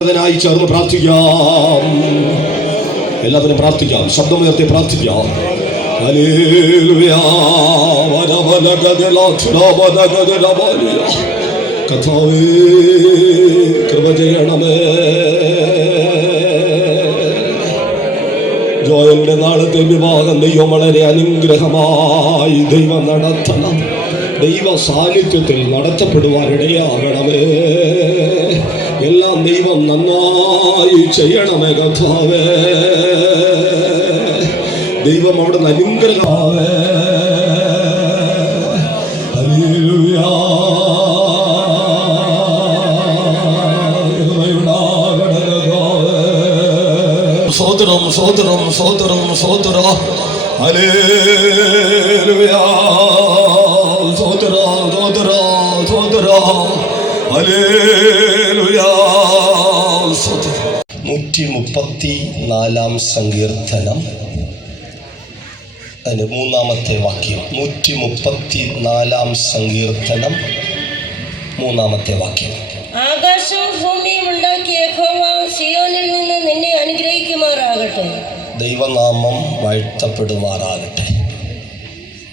ചേർന്ന് പ്രാർത്ഥിക്കാം. എല്ലാവരും പ്രാർത്ഥിക്കാം, ശബ്ദമുയർത്തി പ്രാർത്ഥിക്കാം. കർത്താവേ കൃപ ചെയ്യണമേ. ജോയലിന്റെ നാളത്തെ വിവാഹം ദൈവം വളരെ അനുഗ്രഹമായി ദൈവം നടത്തണം. ദൈവ സാന്നിധ്യത്തിൽ നടത്തപ്പെടുവാനിടയാകണമേ. എല്ലാം ദൈവം നന്നായി ചെയ്യണമേ കർത്താവേ. ദൈവം അവിടെ നിന്ന് അനുഗ്രഹമാവേ. സോദരം സോദരം സോദരം സോദര ഹല്ലേലൂയാ. സോദര സോദര സോദര ഹല്ലേലൂയാ. 134 സങ്കീർത്തനം അതിന് 3-ാമത്തെ വാക്യം. 134 സങ്കീർത്തനം 3-ാമത്തെ വാക്യം. ആകാശവും ഭൂമിയും ഉണ്ടാക്കിയ യഹോവ സിയോനിൽ നിന്ന് നിന്നെ അനുഗ്രഹിക്കുമാറാകട്ടെ. ദൈവനാമം വാഴ്ത്തപ്പെടുമാറാകട്ടെ.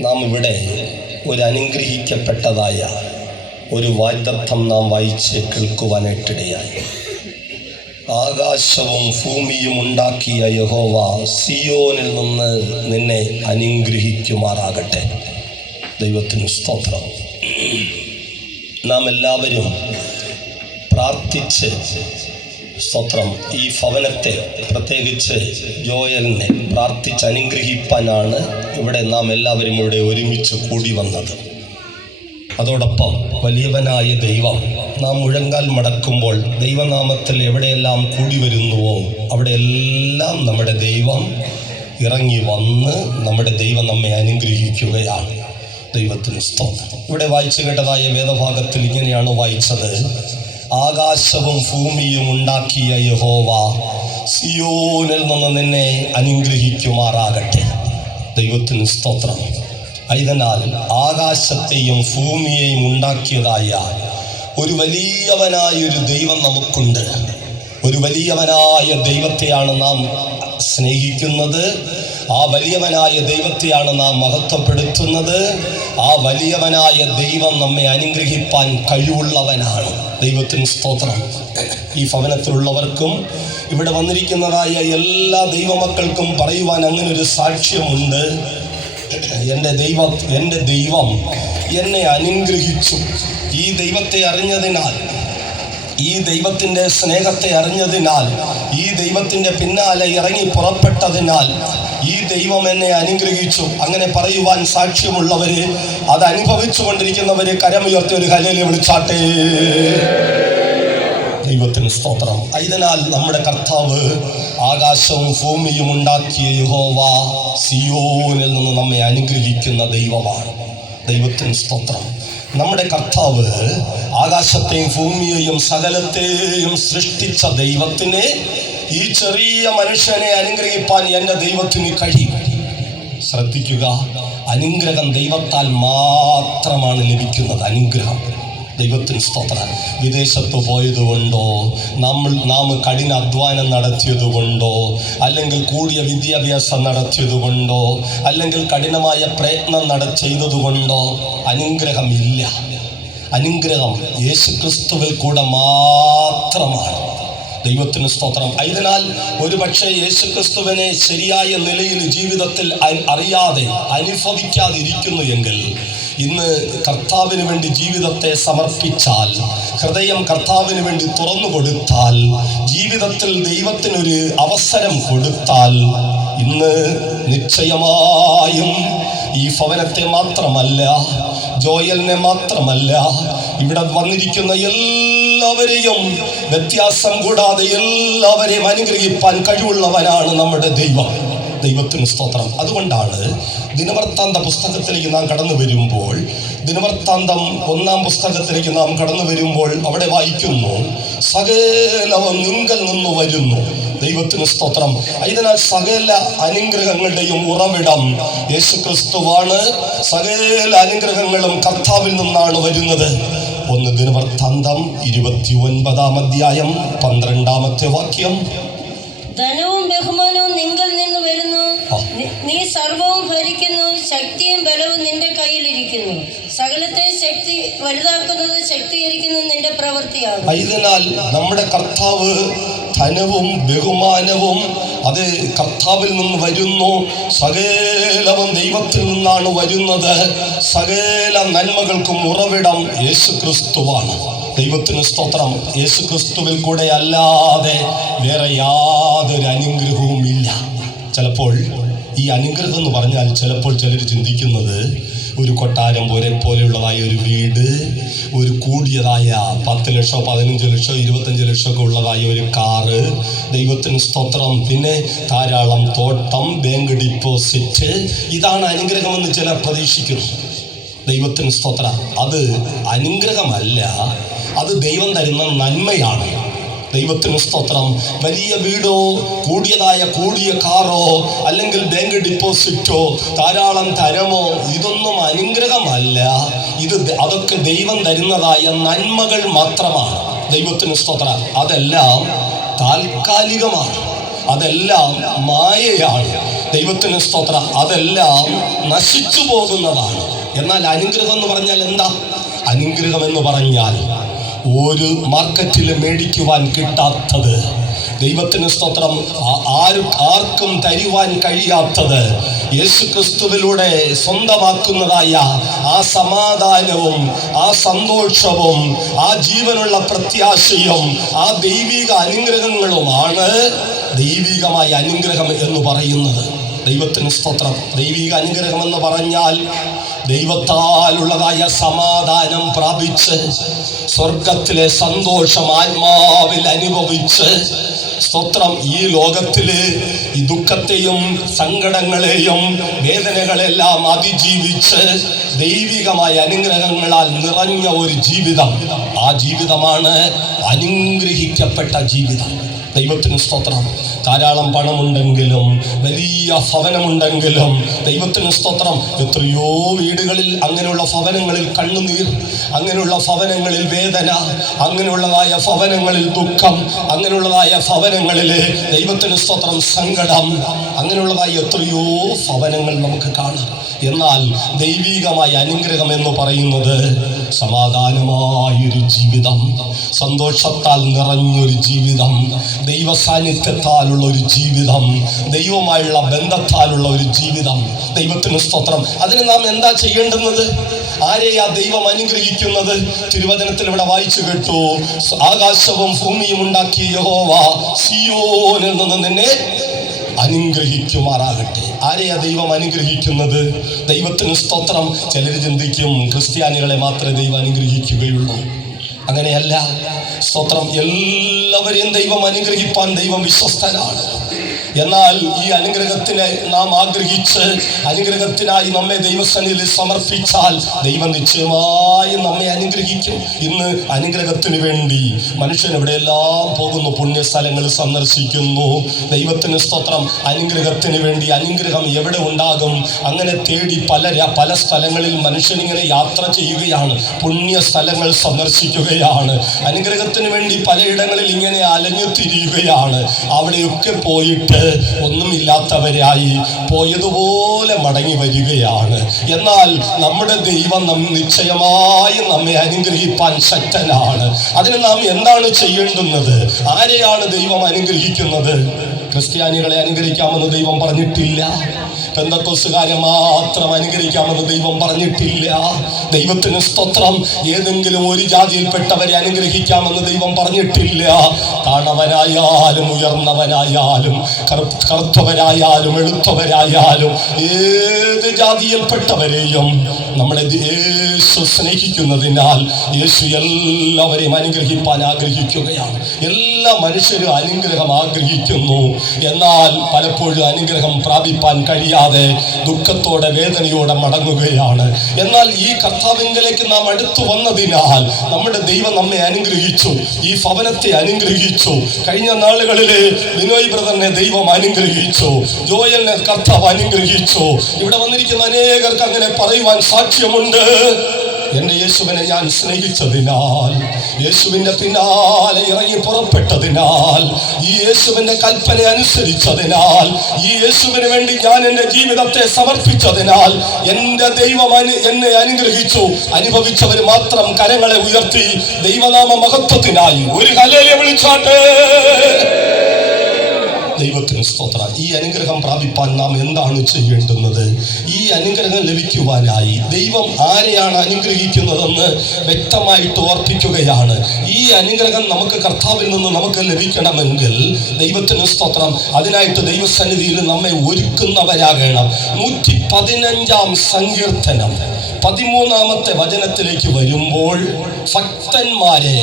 നാം ഇവിടെ ഒരു അനുഗ്രഹിക്കപ്പെട്ടതായ ഒരു വാഗ്ദത്തം നാം വായിച്ച് കേൾക്കുവാനായിട്ടിടയായി. ആകാശവും ഭൂമിയും ഉണ്ടാക്കിയ യഹോവ സിയോനിൽ നിന്ന് നിന്നെ അനുഗ്രഹിക്കുമാറാകട്ടെ. ദൈവത്തിന് സ്തോത്രം. നാം എല്ലാവരും പ്രാർത്ഥിച്ച് സ്തോത്രം ഈ ഭവനത്തെ പ്രത്യേകിച്ച് ജോയലിനെ പ്രാർത്ഥിച്ച് അനുഗ്രഹിപ്പാനാണ് ഇവിടെ നാം എല്ലാവരും ഇവിടെ ഒരുമിച്ച് കൂടി വന്നത്. അതോടൊപ്പം വലിയവനായ ദൈവം നാം മുഴങ്കാൽ മടക്കുമ്പോൾ ദൈവനാമത്തിൽ എവിടെയെല്ലാം കൂടി വരുന്നുവോ അവിടെയെല്ലാം നമ്മുടെ ദൈവം ഇറങ്ങി വന്ന് നമ്മുടെ ദൈവം നമ്മെ അനുഗ്രഹിക്കുകയാണ്. ദൈവത്തിന് സ്തോത്രം. ഇവിടെ വായിച്ചു കേട്ടതായ വേദഭാഗത്തിൽ ഇങ്ങനെയാണ് വായിച്ചത്: ആകാശവും ഭൂമിയും ഉണ്ടാക്കിയ യഹോവ സിയോനിൽ നിന്ന് നിന്നെ അനുഗ്രഹിക്കുമാറാകട്ടെ. ദൈവത്തിന് സ്തോത്രം. അതിനാൽ ആകാശത്തെയും ഭൂമിയെയും ഉണ്ടാക്കിയതായ ഒരു വലിയവനായൊരു ദൈവം നമുക്കുണ്ട്. ഒരു വലിയവനായ ദൈവത്തെയാണ് നാം സ്നേഹിക്കുന്നത്. ആ വലിയവനായ ദൈവത്തെയാണ് നാം മഹത്വപ്പെടുത്തുന്നത്. ആ വലിയവനായ ദൈവം നമ്മെ അനുഗ്രഹിപ്പാൻ കഴിവുള്ളവനാണ്. ദൈവത്തിന് സ്തോത്രം. ഈ ഭവനത്തിലുള്ളവർക്കും ഇവിടെ വന്നിരിക്കുന്നതായ എല്ലാ ദൈവമക്കൾക്കും പറയുവാൻ അങ്ങനെ ഒരു സാക്ഷ്യമുണ്ട്. എൻ്റെ ദൈവം എന്നെ അനുഗ്രഹിച്ചു. ഈ ദൈവത്തെ അറിഞ്ഞതിനാൽ, ഈ ദൈവത്തിൻ്റെ സ്നേഹത്തെ അറിഞ്ഞതിനാൽ, ഈ ദൈവത്തിൻ്റെ പിന്നാലെ ഇറങ്ങി പുറപ്പെട്ടതിനാൽ ഈ ദൈവം എന്നെ അനുഗ്രഹിച്ചു. അങ്ങനെ പറയുവാൻ സാക്ഷ്യമുള്ളവര്, അത് അനുഭവിച്ചു കൊണ്ടിരിക്കുന്നവര് കരമുയർത്തി ഒരു ഹല്ലേലൂയ വിളിച്ചാട്ടെ. ദൈവത്തിന് സ്തോത്രം. അതിനാൽ നമ്മുടെ കർത്താവ് ആകാശവും ഭൂമിയും ഉണ്ടാക്കിയ യഹോവ സിയോനിൽ നിന്ന് നമ്മെ അനുഗ്രഹിക്കുന്ന ദൈവമാണ്. ദൈവത്തിന് സ്തോത്രം. നമ്മുടെ കർത്താവ് ആകാശത്തെയും ഭൂമിയെയും സകലത്തെയും സൃഷ്ടിച്ച ദൈവത്തിന് ഈ ചെറിയ മനുഷ്യനെ അനുഗ്രഹിപ്പാൻ എൻ്റെ ദൈവത്തിന് കഴിയും. ശ്രദ്ധിക്കുക, അനുഗ്രഹം ദൈവത്താൽ മാത്രമാണ് ലഭിക്കുന്നത്. അനുഗ്രഹം. ദൈവത്തിന് സ്തോത്രം. വിദേശത്ത് പോയതുകൊണ്ടോ, നാം കഠിന അധ്വാനം നടത്തിയതുകൊണ്ടോ, അല്ലെങ്കിൽ കൂടിയ വിദ്യാഭ്യാസം നടത്തിയതുകൊണ്ടോ, അല്ലെങ്കിൽ കഠിനമായ പ്രയത്നം ചെയ്തതുകൊണ്ടോ അനുഗ്രഹമില്ല. അനുഗ്രഹം യേശുക്രിസ്തുവിൽ കൂടെ മാത്രമാണ്. ദൈവത്തിന് സ്തോത്രം. അതിനാൽ ഒരുപക്ഷെ യേശുക്രിസ്തുവിനെ ശരിയായ നിലയിൽ ജീവിതത്തിൽ അറിയാതെ അനുഭവിക്കാതെ ഇരിക്കുന്നു എങ്കിൽ, ഇന്ന് കർത്താവിന് വേണ്ടി ജീവിതത്തെ സമർപ്പിച്ചാൽ, ഹൃദയം കർത്താവിന് വേണ്ടി തുറന്നു കൊടുത്താൽ, ജീവിതത്തിൽ ദൈവത്തിനൊരു അവസരം കൊടുത്താൽ, ഇന്ന് നിശ്ചയമായും ഈ ഭവനത്തെ മാത്രമല്ല, ജോയലിനെ മാത്രമല്ല, ഇവിടെ വന്നിരിക്കുന്ന എല്ലാവരെയും വ്യത്യാസം കൂടാതെ എല്ലാവരെയും അനുഗ്രഹിപ്പാൻ കഴിവുള്ളവനാണ് നമ്മുടെ ദൈവം. ദൈവത്തിന് സ്തോത്രം. അതുകൊണ്ടാണ് ദിനവൃത്താന്ത പുസ്തകത്തിലേക്ക് നാം കടന്നു വരുമ്പോൾ, ദിനവൃത്താന്തം 1-ാം പുസ്തകത്തിലേക്ക് നാം കടന്നു വരുമ്പോൾ അവിടെ വായിക്കുന്നു, സകലവും നിങ്കൽ നിന്ന് വരുന്നു. ദൈവത്തിന് സ്തോത്രം. അതിനാൽ സകല അനുഗ്രഹങ്ങളുടെയും ഉറവിടം യേശുക്രിസ്തുവാണ്. സകല അനുഗ്രഹങ്ങളും കർത്താവിൽ നിന്നാണ് വരുന്നത്. 1 ദിനവൃത്താന്തം 29 അധ്യായം 12 വാക്യം. ധനവും ബഹുമാനവും നിങ്കിൽ നിന്ന് വരുന്നു, നീ സർവവും ഭരിക്കുന്നു, ശക്തിയും ബലവും നിന്റെ കയ്യിലിരിക്കുന്നു, സകലത്തെ ശക്തി വലുതാക്കുന്നത് ശക്തീകരിക്കുന്നത് നിന്റെ പ്രവൃത്തിയാണ്. അതിനാൽ നമ്മുടെ കർത്താവ് ധനവും ബഹുമാനവും അത് കർത്താവിൽ നിന്ന് വരുന്നു. സകലവും ദൈവത്തിൽ നിന്നാണ് വരുന്നത്. സകല നന്മകൾക്കും ഉറവിടം യേശു ക്രിസ്തുവാണ്. ദൈവത്തിന് സ്തോത്രം. യേശു ക്രിസ്തുവിൽ കൂടെ അല്ലാതെ വേറെ യാതൊരു അനുഗ്രഹവും ഇല്ല. ചിലപ്പോൾ ഈ അനുഗ്രഹം എന്ന് പറഞ്ഞാൽ ചിലപ്പോൾ ചിലർ ചിന്തിക്കുന്നത് ഒരു കൊട്ടാരം പോലെയുള്ളതായ ഒരു വീട്, ഒരു കൂടിയതായ 10 ലക്ഷം 15 ലക്ഷം 25 ലക്ഷമൊക്കെ ഉള്ളതായ ഒരു കാറ്, ദൈവത്തിന് സ്തോത്രം, പിന്നെ ധാരാളം തോട്ടം, ബാങ്ക് ഡിപ്പോസിറ്റ്, ഇതാണ് അനുഗ്രഹമെന്ന് ചിലർ പ്രതീക്ഷിക്കുന്നു. ദൈവത്തിന് സ്തോത്രം. അത് അനുഗ്രഹമല്ല, അത് ദൈവം തരുന്ന നന്മയാണ്. ദൈവത്തിന് സ്തോത്രം. വലിയ വീടോ കൂടിയ കാറോ അല്ലെങ്കിൽ ബാങ്ക് ഡിപ്പോസിറ്റോ ധാരാളം ധനമോ ഇതൊന്നും അനുഗ്രഹമല്ല. അതൊക്കെ ദൈവം തരുന്നതായ നന്മകൾ മാത്രമാണ്. ദൈവത്തിന് സ്തോത്രം. അതെല്ലാം താൽക്കാലികമാണ്, അതെല്ലാം മായയാണ്. ദൈവത്തിന് സ്തോത്രം. അതെല്ലാം നശിച്ചു പോകുന്നതാണ്. എന്നാൽ അനുഗ്രഹം എന്ന് പറഞ്ഞാൽ എന്താ? അനുഗ്രഹം എന്ന് പറഞ്ഞാൽ ഒരു മാർക്കറ്റിൽ മേടിക്കുവാൻ കിട്ടാത്തത്, ദൈവത്തിന് സ്തോത്രം, ആർക്കും തരുവാൻ കഴിയാത്തത്, യേശു ക്രിസ്തുവിലൂടെ സ്വന്തമാക്കുന്നതായ ആ സമാധാനവും ആ സന്തോഷവും ആ ജീവനുള്ള പ്രത്യാശയും ആ ദൈവിക അനുഗ്രഹങ്ങളുമാണ് ദൈവികമായ അനുഗ്രഹം എന്ന് പറയുന്നത്. ദൈവത്തിന് സ്തോത്രം. ദൈവിക അനുഗ്രഹം എന്ന് പറഞ്ഞാൽ ദൈവത്താലുള്ളതായ സമാധാനം പ്രാപിച്ച് സ്വർഗത്തിലെ സന്തോഷം ആത്മാവിൽ അനുഭവിച്ച് സ്തോത്രം, ഈ ലോകത്തില് ഈ ദുഃഖത്തെയും സങ്കടങ്ങളെയും വേദനകളെല്ലാം അതിജീവിച്ച് ദൈവികമായ അനുഗ്രഹങ്ങളാൽ നിറഞ്ഞ ഒരു ജീവിതം, ആ ജീവിതമാണ് അനുഗ്രഹിക്കപ്പെട്ട ജീവിതം. ദൈവത്തിന് സ്തോത്രം. ധാരാളം പണമുണ്ടെങ്കിലും വലിയ ഭവനമുണ്ടെങ്കിലും ദൈവത്തിന് സ്തോത്രം, എത്രയോ വീടുകളിൽ അങ്ങനെയുള്ള ഭവനങ്ങളിൽ കണ്ണുനീർ, അങ്ങനെയുള്ള ഭവനങ്ങളിൽ വേദന, അങ്ങനെയുള്ളതായ ഭവനങ്ങളിൽ ദുഃഖം, അങ്ങനെയുള്ളതായ ഭവനങ്ങളിൽ ദൈവത്തിന് സ്തോത്രം സങ്കടം, അങ്ങനെയുള്ളതായ എത്രയോ ഭവനങ്ങൾ നമുക്ക് കാണാം. എന്നാൽ ദൈവികമായ അനുഗ്രഹം എന്ന് പറയുന്നത് സമാധാനമായൊരു ജീവിതം, സന്തോഷത്താൽ നിറഞ്ഞൊരു ജീവിതം, ദൈവ സാന്നിധ്യത്താലുള്ള ഒരു ജീവിതം, ദൈവമായുള്ള ബന്ധത്താലുള്ള ഒരു ജീവിതം. ദൈവത്തിന് സ്തോത്രം. അതിന് നാം എന്താ ചെയ്യേണ്ടുന്നത്? ആരെയാ ദൈവം അനുഗ്രഹിക്കുന്നത്? തിരുവചനത്തിൽ ഇവിടെ വായിച്ചു കേട്ടു, ആകാശവും ഭൂമിയും ഉണ്ടാക്കിയ യഹോവ സിയോനിൽ നിന്ന് നിന്നെ അനുഗ്രഹിക്കുമാറാകട്ടെ. ആരെയാ ദൈവം അനുഗ്രഹിക്കുന്നത്? ദൈവത്തിന് സ്തോത്രം. ചിലർ ചിന്തിക്കും ക്രിസ്ത്യാനികളെ മാത്രമേ ദൈവം അനുഗ്രഹിക്കുകയുള്ളൂ. അങ്ങനെയല്ല. സ്തോത്രം. എല്ലാവരെയും ദൈവം അനുഗ്രഹിപ്പാൻ ദൈവം വിശ്വസ്തനാണ്. എന്നാൽ ഈ അനുഗ്രഹത്തിനെ നാം ആഗ്രഹിച്ച് അനുഗ്രഹത്തിനായി നമ്മെ ദൈവസന്നിധിയിൽ സമർപ്പിച്ചാൽ ദൈവം നിശ്ചയമായും നമ്മെ അനുഗ്രഹിക്കും. ഇന്ന് അനുഗ്രഹത്തിന് വേണ്ടി മനുഷ്യൻ എവിടെയെല്ലാം പോകുന്നു, പുണ്യസ്ഥലങ്ങൾ സന്ദർശിക്കുന്നു. ദൈവത്തിന് സ്തോത്രം. അനുഗ്രഹത്തിന് വേണ്ടി അനുഗ്രഹം എവിടെ ഉണ്ടാകും അങ്ങനെ തേടി പല സ്ഥലങ്ങളിൽ മനുഷ്യനിങ്ങനെ യാത്ര ചെയ്യുകയാണ്, പുണ്യസ്ഥലങ്ങൾ സന്ദർശിക്കുകയാണ്. അനുഗ്രഹത്തിന് വേണ്ടി പലയിടങ്ങളിൽ ഇങ്ങനെ അലഞ്ഞു തിരിയുകയാണ്. അവിടെയൊക്കെ പോയിട്ട് ഒന്നുമില്ലാത്തവരായി പോയതുപോലെ മടങ്ങി വരികയാണ്. എന്നാൽ നമ്മുടെ ദൈവം നിശ്ചയമായും നമ്മെ അനുഗ്രഹിപ്പാൻ ശക്തനാണ്. അതിന് നാം എന്താണ് ചെയ്യേണ്ടുന്നത്? ആരെയാണ് ദൈവം അനുഗ്രഹിക്കുന്നത്? ക്രിസ്ത്യാനികളെ അനുഗ്രഹിക്കാമെന്ന് ദൈവം പറഞ്ഞിട്ടില്ല. പെന്തക്കോസ്തുകാരെ മാത്രം അനുഗ്രഹിക്കാമെന്ന് ദൈവം പറഞ്ഞിട്ടില്ല. ദൈവത്തിന് സ്തോത്രം. ഏതെങ്കിലും ഒരു ജാതിയിൽപ്പെട്ടവരെ അനുഗ്രഹിക്കാമെന്ന് ദൈവം പറഞ്ഞിട്ടില്ല. താണവനായാലും ഉയർന്നവനായാലും കറുത്തവരായാലും എളുത്തവരായാലും ഏത് ജാതിയിൽപ്പെട്ടവരെയും നമ്മളെ യേശു സ്നേഹിക്കുന്നതിനാൽ യേശു എല്ലാവരെയും അനുഗ്രഹിപ്പാൻ ആഗ്രഹിക്കുകയാണ്. എല്ലാ മനുഷ്യരും അനുഗ്രഹം ആഗ്രഹിക്കുന്നു. എന്നാൽ പലപ്പോഴും അനുഗ്രഹം പ്രാപിപ്പാൻ കഴിയാതെ ദുഃഖത്തോടെ വേദനയോടെ മടങ്ങുകയാണ്. എന്നാൽ ഈ കർത്താവിങ്കലേക്ക് നാം അടുത്തു വന്നതിനാൽ നമ്മുടെ ദൈവം നമ്മെ അനുഗ്രഹിച്ചു, ഈ ഭവനത്തെ അനുഗ്രഹിച്ചു. കഴിഞ്ഞ നാളുകളിലെ ബിനോയ് ബ്രദറിനെ ദൈവം അനുഗ്രഹിച്ചു, ജോയലിനെ കർത്താവ് അനുഗ്രഹിച്ചു. ഇവിടെ വന്നിരിക്കുന്ന അനേകർക്ക് അങ്ങനെ പറയുവാൻ സാക്ഷ്യമുണ്ട്. എൻ്റെ യേശുവിനെ ഞാൻ സ്നേഹിച്ചതിനാൽ, യേശുവിൻ്റെ പിന്നാലെ ഇറങ്ങി പുറപ്പെട്ടതിനാൽ, ഈ യേശുവിൻ്റെ കൽപ്പന അനുസരിച്ചതിനാൽ, ഈ യേശുവിന് വേണ്ടി ഞാൻ എൻ്റെ ജീവിതത്തെ സമർപ്പിച്ചതിനാൽ എൻ്റെ ദൈവം എന്നെ അനുഗ്രഹിച്ചു. അനുഭവിച്ചവർ മാത്രം കരങ്ങളെ ഉയർത്തി ദൈവനാമ മഹത്വത്തിനായി ഒരു ഹല്ലേലൂയ വിളിച്ചാട്ടെ. ദൈവത്തിന് സ്തോത്രം. ഈ അനുഗ്രഹം പ്രാപിപ്പാൻ നാം എന്താണ് ചെയ്യേണ്ടുന്നത്? ഈ അനുഗ്രഹം ലഭിക്കുവാനായി ദൈവം ആരെയാണ് അനുഗ്രഹിക്കുന്നതെന്ന് വ്യക്തമായിട്ട് ഓർപ്പിക്കുകയാണ്. ഈ അനുഗ്രഹം നമുക്ക് കർത്താവിൽ നിന്ന് നമുക്ക് ലഭിക്കണമെങ്കിൽ ദൈവത്തിന് സ്തോത്രം, അതിനായിട്ട് ദൈവസന്നിധിയിൽ നമ്മെ ഒരുക്കുന്നവരാകണം. 115-ാം സങ്കീർത്തനം 13-ാമത്തെ വചനത്തിലേക്ക് വരുമ്പോൾ ഭക്തന്മാരെ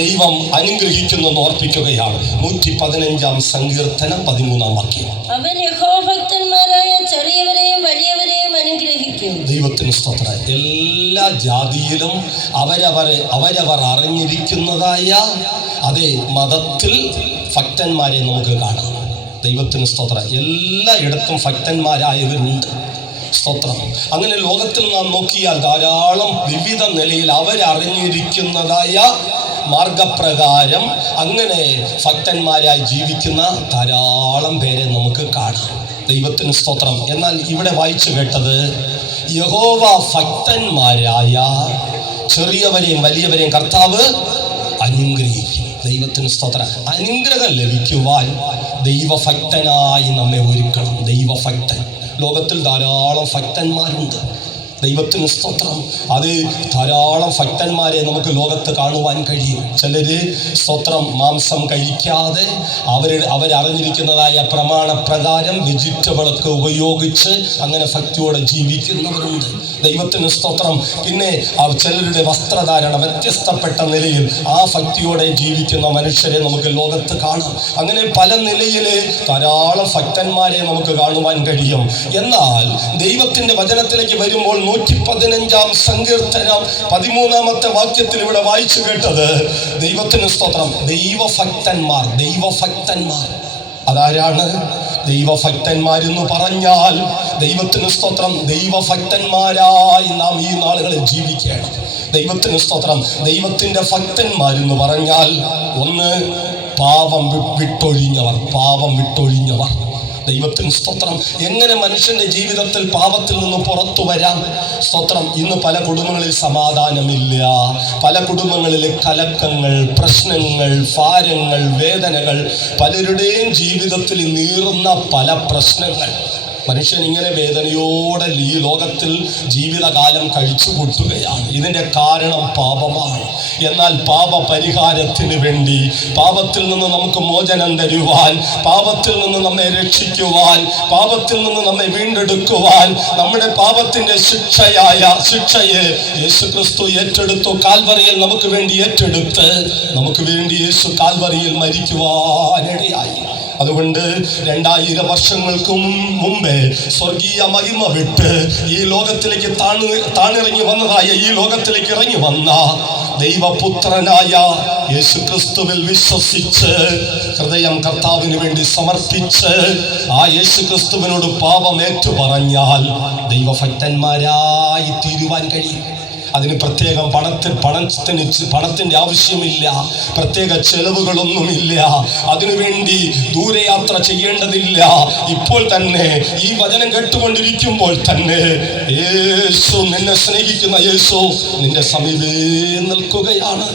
ദൈവം അനുഗ്രഹിക്കുന്നെന്ന് ഓർപ്പിക്കുകയാണ്. 115-ാം സങ്കീർത്തനം 13-ാം വാക്യം. അവൻ യഹോവഭക്തന്മാരായ ചെറിയവരെയും വലിയവരെയും അനുഗ്രഹിക്കും. ദൈവത്തിന് സ്തോത്രം. എല്ലാ ജാതിയിലും അവരവർ അറിഞ്ഞിരിക്കുന്നതായ അതേ മതത്തിൽ ഭക്തന്മാരെ നമുക്ക് കാണാം. ദൈവത്തിന് സ്തോത്രം. എല്ലായിടത്തും ഭക്തന്മാരായവരുണ്ട്. സ്തോത്രം. അങ്ങനെ ലോകത്തിൽ നാം നോക്കിയാൽ ധാരാളം വിവിധ നിലയിൽ അവരറിഞ്ഞിരിക്കുന്നതായ മാർഗപ്രകാരം അങ്ങനെ ഭക്തന്മാരായി ജീവിക്കുന്ന ധാരാളം പേരെ നമുക്ക് കാണാം. ദൈവത്തിന് സ്തോത്രം. എന്നാൽ ഇവിടെ വായിച്ചു കേട്ടത് യഹോവ ഭക്തന്മാരായ ചെറിയവരെയും വലിയവരെയും കർത്താവ് അനുഗ്രഹിക്കും. ദൈവത്തിന് സ്തോത്രം. അനുഗ്രഹം ലഭിക്കുവാൻ ദൈവഭക്തനായി നമ്മെ ഒരുക്കണം. ദൈവഭക്തൻ. ലോകത്തിൽ ധാരാളം ഭക്തന്മാരുണ്ട്. ദൈവത്തിന് സ്തോത്രം. അത് ധാരാളം ഭക്തന്മാരെ നമുക്ക് ലോകത്ത് കാണുവാൻ കഴിയും. ചിലര് സ്തോത്രം മാംസം കഴിക്കാതെ അവരറിഞ്ഞിരിക്കുന്നതായ പ്രമാണപ്രകാരം വെജിറ്റബിളൊക്കെ ഉപയോഗിച്ച് അങ്ങനെ ഭക്തിയോടെ ജീവിക്കുന്നവരുണ്ട്. ദൈവത്തിന് സ്തോത്രം. പിന്നെ ചിലരുടെ വസ്ത്രധാരണ വ്യത്യസ്തപ്പെട്ട നിലയിൽ ആ ഭക്തിയോടെ ജീവിക്കുന്ന മനുഷ്യരെ നമുക്ക് ലോകത്ത് കാണാം. അങ്ങനെ പല നിലയിൽ ധാരാളം ഭക്തന്മാരെ നമുക്ക് കാണുവാൻ കഴിയും. എന്നാൽ ദൈവത്തിന്റെ വചനത്തിലേക്ക് വരുമ്പോൾ 115-ാം സങ്കീർത്തനം 13-ാമത്തെ വാക്യത്തിൽ ഇവിടെ വായിച്ചു കേട്ടത് ദൈവത്തിന് സ്തോത്രം, ദൈവഭക്തന്മാർ. അതാരാണ് ദൈവഭക്തന്മാരെന്ന് പറഞ്ഞാൽ? ദൈവത്തിന് സ്തോത്രം. ദൈവഭക്തന്മാരായി നാം ഈ നാളുകളിൽ ജീവിക്കണം. ദൈവത്തിന് സ്തോത്രം. ദൈവത്തിന്റെ ഭക്തന്മാരെന്ന് പറഞ്ഞാൽ ഒന്ന്, പാപം വിട്ടൊഴിഞ്ഞവർ. ദൈവത്തിന് സ്തോത്രം. എങ്ങനെ മനുഷ്യന്റെ ജീവിതത്തിൽ പാപത്തിൽ നിന്ന് പുറത്തു വരാം? സ്തോത്രം. ഇന്ന് പല കുടുംബങ്ങളിൽ സമാധാനമില്ല. പല കുടുംബങ്ങളിൽ കലക്കങ്ങൾ, പ്രശ്നങ്ങൾ, ഭാരങ്ങൾ, വേദനകൾ, പലരുടെയും ജീവിതത്തിൽ നീറുന്ന പല പ്രശ്നങ്ങൾ. മനുഷ്യൻ ഇങ്ങനെ വേദനയോടെ ഈ ലോകത്തിൽ ജീവിതകാലം കഴിച്ചു കൂട്ടുകയാണ്. ഇതിൻ്റെ കാരണം പാപമാണ്. എന്നാൽ പാപ പരിഹാരത്തിന് വേണ്ടി, പാപത്തിൽ നിന്ന് നമുക്ക് മോചനം തരുവാൻ, പാപത്തിൽ നിന്ന് നമ്മെ രക്ഷിക്കുവാൻ, പാപത്തിൽ നിന്ന് നമ്മെ വീണ്ടെടുക്കുവാൻ, നമ്മുടെ പാപത്തിന്റെ ശിക്ഷയെ യേശുക്രിസ്തു ഏറ്റെടുത്തു. കാൽവറിയിൽ നമുക്ക് വേണ്ടി ഏറ്റെടുത്ത് നമുക്ക് വേണ്ടി യേശു കാൽവറിയിൽ മരിക്കുവാനിടയായി. അതുകൊണ്ട് 2000 വർഷങ്ങൾക്ക് മുമ്പേ സ്വർഗീയ മഹിമ വിട്ട് ഈ ലോകത്തിലേക്ക് താണിറങ്ങി വന്നതായ, ഈ ലോകത്തിലേക്ക് ഇറങ്ങി വന്ന ദൈവപുത്രനായ യേശുക്രിസ്തുവിൽ വിശ്വസിച്ച് ഹൃദയം കർത്താവിന് വേണ്ടി സമർപ്പിച്ച് ആ യേശുക്രിസ്തുവിനോട് പാപം ഏറ്റുപറഞ്ഞാൽ ദൈവഭക്തന്മാരായി തീരുവാൻ കഴിയും. അതിന് പ്രത്യേകം പണത്തിൻ്റെ ആവശ്യമില്ല, പ്രത്യേക ചെലവുകളൊന്നുമില്ല, അതിനുവേണ്ടി ദൂരയാത്ര ചെയ്യേണ്ടതില്ല. ഇപ്പോൾ തന്നെ ഈ വചനം കേട്ടുകൊണ്ടിരിക്കുമ്പോൾ തന്നെ യേശു, നിന്നെ സ്നേഹിക്കുന്ന യേശു നിന്റെ സമീപേ നിൽക്കുകയാണ്.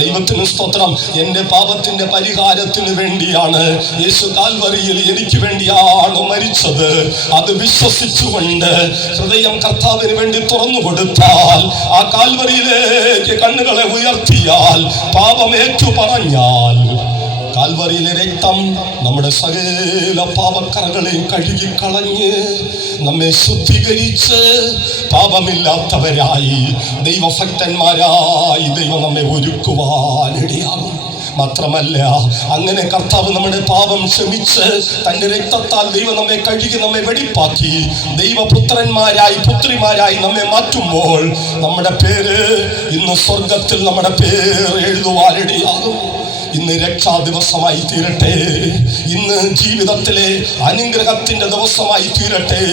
ദൈവത്തിന് സ്തോത്രം. എൻ്റെ പാപത്തിന്റെ പരിഹാരത്തിന് വേണ്ടിയാണ് യേശു കാൽവറിയിൽ എനിക്ക് വേണ്ടിയാണ് മരിച്ചത്. അത് വിശ്വസിച്ചുകൊണ്ട് ഹൃദയം കർത്താവിന് വേണ്ടി തുറന്നു കൊടുത്താൽ, ആ കാൽവറിയിലേക്ക് കണ്ണുകളെ ഉയർത്തിയാൽ, പാപം ഏറ്റു പറഞ്ഞാൽ, കാൽവറിയിലെ രക്തം നമ്മുടെ സകല പാപക്കറകളെയും കഴുകിക്കളഞ്ഞ് നമ്മെ ശുദ്ധീകരിച്ച് പാപമില്ലാത്തവരായി ദൈവഭക്തന്മാരായി ദൈവം നമ്മെ ഒരുക്കുവാനിടയാകും. മാത്രമല്ല, അങ്ങനെ കർത്താവ് നമ്മുടെ പാപം ക്ഷമിച്ച് തൻ്റെ രക്തത്താൽ ദൈവം നമ്മെ കഴുകി നമ്മെ വെടിപ്പാക്കി ദൈവപുത്രന്മാരായി പുത്രിമാരായി നമ്മെ മാറ്റുമ്പോൾ നമ്മുടെ പേര് ഇന്ന് സ്വർഗത്തിൽ നമ്മുടെ പേര് എഴുതുവാനിടയാകും. ഇന്ന് രക്ഷാ ദിവസമായി തീരട്ടെ. ഇന്ന് ജീവിതത്തിലെ അനുഗ്രഹത്തിന്റെ ദിവസമായി തീരട്ടെ.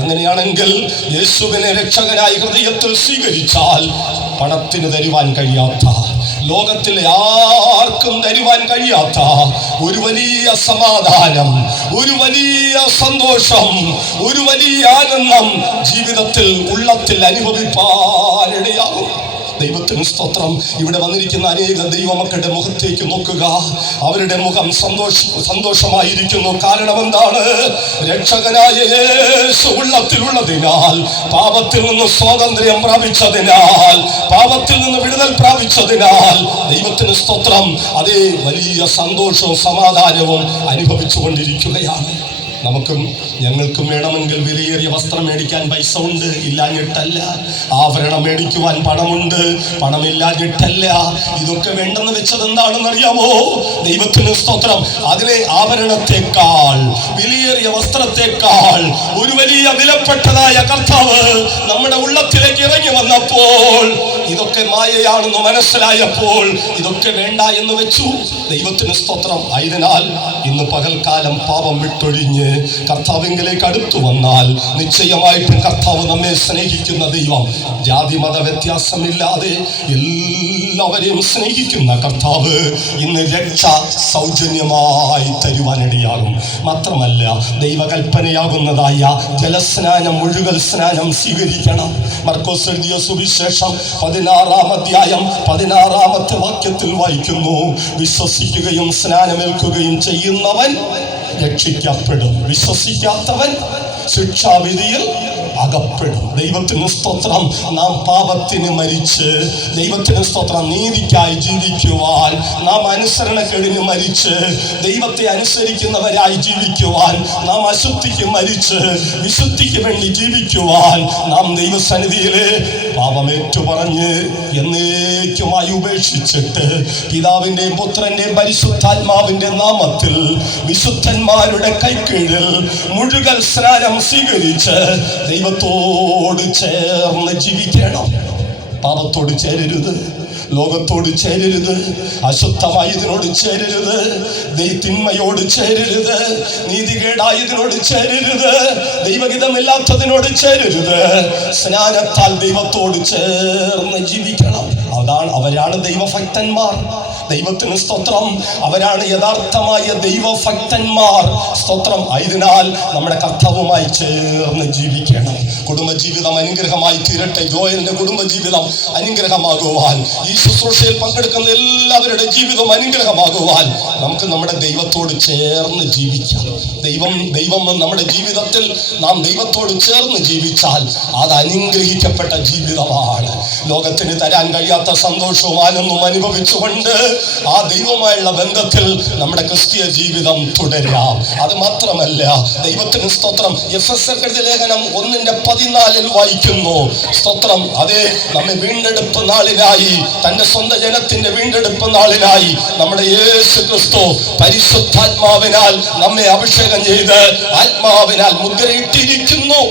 അങ്ങനെയാണെങ്കിൽ യേശുവിനെ രക്ഷകനായി ഹൃദയത്തിൽ സ്വീകരിച്ചാൽ പണത്തിന് തരുവാൻ കഴിയാത്ത, ലോകത്തിലെ ആർക്കും തരുവാൻ കഴിയാത്ത ഒരു വലിയ സമാധാനം, ഒരു വലിയ സന്തോഷം, ഒരു വലിയ ആനന്ദം ജീവിതത്തിൽ ഉള്ളത്തിൽ അനുഭവിപ്പാനിടയാകും. ദൈവത്തിന് സ്തോത്രം. ഇവിടെ വന്നിരിക്കുന്ന അനേക ദൈവമക്കളുടെ മുഖത്തേക്ക് നോക്കുക. അവരുടെ മുഖം സന്തോഷമായിരിക്കുന്നു. കാരണം എന്താണ്? രക്ഷകനായ യേശു ഉള്ളത്തിലുള്ളതിനാൽ, പാപത്തിൽ നിന്ന് സ്വാതന്ത്ര്യം പ്രാപിച്ചതിനാൽ, പാപത്തിൽ നിന്ന് വിടുതൽ പ്രാപിച്ചതിനാൽ ദൈവത്തിന് സ്തോത്രം, അതേ വലിയ സന്തോഷവും സമാധാനവും അനുഭവിച്ചു കൊണ്ടിരിക്കുകയാണ്. നമുക്കും ഞങ്ങൾക്കും വേണമെങ്കിൽ വിലയേറിയ വസ്ത്രം മേടിക്കാൻ പൈസ ഉണ്ട്, ഇല്ലാഞ്ഞിട്ടല്ല. ആഭരണം മേടിക്കുവാൻ പണമുണ്ട്, പണമില്ലാഞ്ഞിട്ടല്ല. ഇതൊക്കെ വേണ്ടെന്ന് വെച്ചത് എന്താണെന്ന് അറിയാമോ? ദൈവത്തിന് സ്തോത്രം. അതിലെ ആഭരണത്തെക്കാൾ, വിലയേറിയ വസ്ത്രത്തെക്കാൾ ഒരു വലിയ വിലപ്പെട്ടതായ കർത്താവ് നമ്മുടെ ഉള്ളത്തിലേക്ക് ഇറങ്ങി വന്നപ്പോൾ, ഇതൊക്കെ മായയാണെന്ന് മനസ്സിലായപ്പോൾ ഇതൊക്കെ വേണ്ട എന്ന് വെച്ചു. ദൈവത്തിന് സ്തോത്രം. ആയതിനാൽ ഇന്ന് പകൽക്കാലം പാപം വിട്ടൊഴിഞ്ഞ് കർത്താവിലേക്ക് അടുത്തു വന്നാൽ നിശ്ചയമായിട്ടും കർത്താവ് നമ്മെ സ്നേഹിക്കുന്ന ദൈവം, ജാതി മത വ്യത്യാസമില്ലാതെ എല്ലാവരെയും സ്നേഹിക്കുന്ന കർത്താവ് ഇന്ന് രക്ഷ സൗജന്യമായി തരുവാനിടയാകും. മാത്രമല്ല, ദൈവകൽപ്പനയാകുന്നതായ ജലസ്നാനം, മുഴുകൽ സ്നാനം സ്വീകരിക്കണം. മർക്കോസ് എഴുതിയ സുവിശേഷം 16-ാം അധ്യായം 16-ാമത്തെ വാക്യത്തിൽ വായിക്കുന്നു, വിശ്വസിക്കുകയും സ്നാനമേൽക്കുകയും ചെയ്യുന്നവൻ രക്ഷിക്കപ്പെടും, വിശ്വസിക്കാത്തവൻ ശിക്ഷാവിധിയിൽ അകപ്പെടും. ദൈവത്തിന് സ്തോത്രം. നാം പാപത്തിന് മരിച്ച്, ദൈവത്തിന് സ്തോത്രം, നീതിക്കായി ജീവിക്കുവാൻ, നാം അനുസരണക്കേടിന് മരിച്ച് ദൈവത്തെ അനുസരിക്കുന്നവരായി ജീവിക്കുവാൻ, നാം അശുദ്ധിക്ക് മരിച്ച് വിശുദ്ധിക്ക് വേണ്ടി ജീവിക്കുവാൻ, നാം ദൈവസന്നിധിയിലെ പാപമേറ്റു പറഞ്ഞ് എന്നേക്കുമായി ഉപേക്ഷിച്ചിട്ട് പിതാവിന്റെയും പുത്രന്റെയും പരിശുദ്ധാത്മാവിന്റെ നാമത്തിൽ വിശുദ്ധന്മാരുടെ കൈക്കീഴിൽ മുഴുകൽ സ്നാനം സ്വീകരിച്ച് ദൈവത്തോട് ചേർന്ന് ജീവിക്കണം. പാപത്തോട് ചേരരുത്, ലോകത്തോട് ചേരരുത്, അശുദ്ധമായതിനോട് ചേരരുത്, തിന്മയോട് ചേരരുത്, നീതികേടായതിനോട് ചേരരുത്, ദൈവഹിതമില്ലാത്തതിനോട് ചേരരുത്. സ്നാനത്താൽ ദൈവത്തോട് ചേർന്ന് ജീവിക്കണം. അവരാണ് ദൈവഭക്തന്മാർ. ദൈവത്തിന് സ്തോത്രം. അവരാണ് യഥാർത്ഥമായ ദൈവഭക്തന്മാർ. സ്തോത്രം. ആയതിനാൽ നമ്മുടെ കർത്താവുമായി ചേർന്ന് ജീവിക്കണം. കുടുംബജീവിതം അനുഗ്രഹമായി തീരട്ടെ. ജോയലിന്റെ കുടുംബജീവിതം അനുഗ്രഹമാകുവാൻ, ഈ ശുശ്രൂഷയിൽ പങ്കെടുക്കുന്ന എല്ലാവരുടെ ജീവിതം അനുഗ്രഹമാകുവാൻ നമുക്ക് നമ്മുടെ ദൈവത്തോട് ചേർന്ന് ജീവിക്കാം. ദൈവം നമ്മുടെ ജീവിതത്തിൽ നാം ദൈവത്തോട് ചേർന്ന് ജീവിച്ചാൽ അത് അനുഗ്രഹിക്കപ്പെട്ട ജീവിതമാണ്. ലോകത്തിന് തരാൻ കഴിയാത്ത സന്തോഷവും ആനന്ദവും അനുഭവിച്ചുകൊണ്ട് ആ ദൈവവുമായുള്ള ബന്ധത്തിൽ നമ്മുടെ ക്രിസ്തീയ ജീവിതം തുടരാം. അത് മാത്രമല്ല, ദൈവത്തിന് സ്തോത്രം. എഫെസ്യർക്കെഴുതിയ ലേഖനം 1:14 വായിക്കുന്നു. സ്തോത്രം. അതേ, നമ്മെ വീണ്ടെടുപ്പ് നാളിനായി, തന്റെ സ്വന്തം ജനത്തിന്റെ വീണ്ടെടുപ്പ് നാളിനായി നമ്മുടെ യേശു ക്രിസ്തു പരിശുദ്ധാത്മാവിനാൽ നമ്മെ അഭിഷേകം ചെയ്ത് ആത്മാവിനാൽ മുദ്രയിട്ടിരിക്കുന്നു.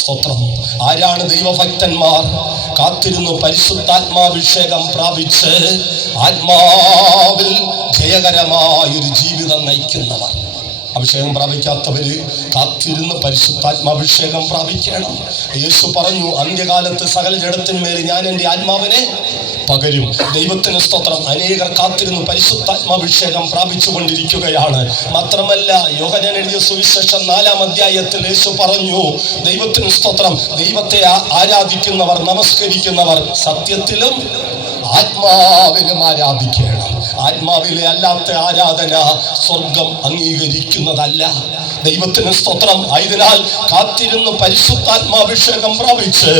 സ്തോത്രം. ആരാണ് ദൈവഭക്തന്മാർ? കാത്തിരുന്നു പരിശുദ്ധാത്മാഭിഷേകം പ്രാപിച്ച് ആത്മാവിൽ ജയകരമായൊരു ജീവിതം നയിക്കുന്നവർ. അഭിഷേകം പ്രാപിക്കാത്തവര് കാത്തിരുന്ന് പരിശുദ്ധാത്മാഭിഷേകം പ്രാപിക്കണം. യേശു പറഞ്ഞു, അന്ത്യകാലത്ത് സകല ജഡത്തിന്മേൽ ഞാൻ എൻ്റെ ആത്മാവിനെ പകരും. ദൈവത്തിന് സ്തോത്രം. അനേകർ കാത്തിരുന്ന് പരിശുദ്ധാത്മാഭിഷേകം പ്രാപിച്ചു കൊണ്ടിരിക്കുകയാണ്. മാത്രമല്ല, യോഹന്നാൻ എഴുതിയ സുവിശേഷം 4-ാം അധ്യായത്തിൽ യേശു പറഞ്ഞു, ദൈവത്തിന് സ്തോത്രം, ദൈവത്തെ ആരാധിക്കുന്നവർ, നമസ്കരിക്കുന്നവർ സത്യത്തിലും ആത്മാവിലും ആരാധിക്കണം. ആത്മാവിലെ അല്ലാത്ത ആരാധന സ്വർഗം അംഗീകരിക്കുന്നതല്ല. ദൈവത്തിന് സ്തോത്രം. ആയതിനാൽ കാത്തിരുന്ന് പരിശുദ്ധാത്മാഭിഷേകം പ്രാപിച്ച്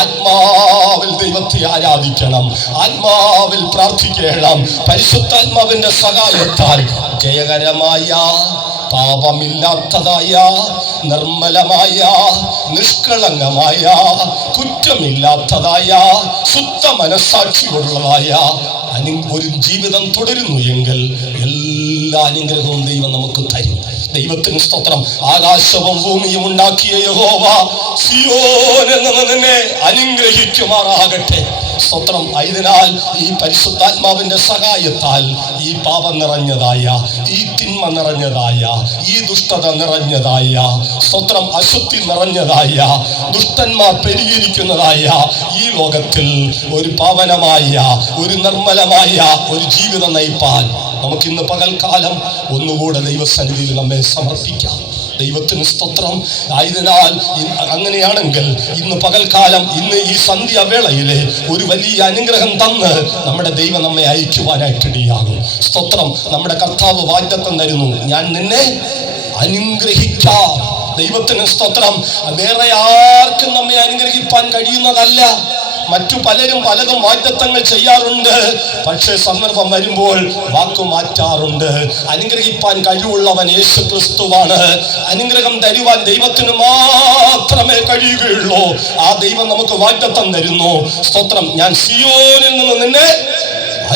ആത്മാവിൽ ദൈവത്തെ ആരാധിക്കണം, ആത്മാവിൽ പ്രാർത്ഥിക്കണം. പരിശുദ്ധാത്മാവിന്റെ സഹായത്താൽ ജയകരമായ, പാപമില്ലാത്തതായ, നിർമ്മലമായ, നിഷ്കളങ്കമായ, കുറ്റമില്ലാത്തതായ, ശുദ്ധ മനസ്സാക്ഷിയുള്ളതായ ഒരു ജീവിതം തുടരുന്നു എങ്കിൽ എല്ലാ അനുഗ്രഹവും ദൈവം നമുക്ക് തരും. ദൈവത്തിന് സ്തോത്രം. ആകാശവും ഭൂമിയും ഉണ്ടാക്കിയ യഹോവ സിയോനിൽ നിന്ന് നിന്നെ അനുഗ്രഹിക്കുമാറാകട്ടെ. സ്തോത്രം. ആയതിനാൽ ഈ പരിശുദ്ധാത്മാവിന്റെ സഹായത്താൽ ഈ പാപം നിറഞ്ഞതായ, ഈ തിന്മ നിറഞ്ഞതായ, ഈ ദുഷ്ടത നിറഞ്ഞതായ, സ്തോത്രം, അശുദ്ധി നിറഞ്ഞതായ, ദുഷ്ടന്മാർ പെരുകിയിരിക്കുന്നതായ ഈ ലോകത്തിൽ ഒരു പാവനമായ, ഒരു നിർമ്മലമായ ഒരു ജീവിതം നയിപ്പാൻ നമുക്കിന്ന് പകൽക്കാലം ഒന്നുകൂടെ ദൈവസന്നിധിയിൽ നമ്മെ സമർപ്പിക്കാം. ദൈവത്തിന് സ്തോത്രം. ആയതിനാൽ അങ്ങനെയാണെങ്കിൽ ഇന്ന് പകൽക്കാലം, ഇന്ന് ഈ സന്ധ്യാവേളയിലെ ഒരു വലിയ അനുഗ്രഹം തന്ന് നമ്മുടെ ദൈവം നമ്മെ അയക്കുവാനായിട്ടിടയാകും. സ്തോത്രം. നമ്മുടെ കർത്താവ് വാഗ്ദത്തം തരുന്നു, ഞാൻ നിന്നെ അനുഗ്രഹിക്കാം. ദൈവത്തിന് സ്തോത്രം. വേറെ ആർക്കും നമ്മെ അനുഗ്രഹിപ്പാൻ കഴിയുന്നതല്ല. മറ്റു പലരും പലതും വാഗ്ദത്തങ്ങൾ ചെയ്യാറുണ്ട്, പക്ഷേ സന്ദർഭം വരുമ്പോൾ വാക്കു മാറ്റാറുണ്ട്. അനുഗ്രഹിപ്പാൻ കഴിവുള്ളവൻ യേശു ക്രിസ്തുവാണ്. അനുഗ്രഹം തരുവാൻ ദൈവത്തിന് മാത്രമേ കഴിയുകയുള്ളൂ. ആ ദൈവം നമുക്ക് വാഗ്ദത്തം തരുന്നു. സ്തോത്രം. ഞാൻ സിയോനിൽ നിന്ന് നിന്നെ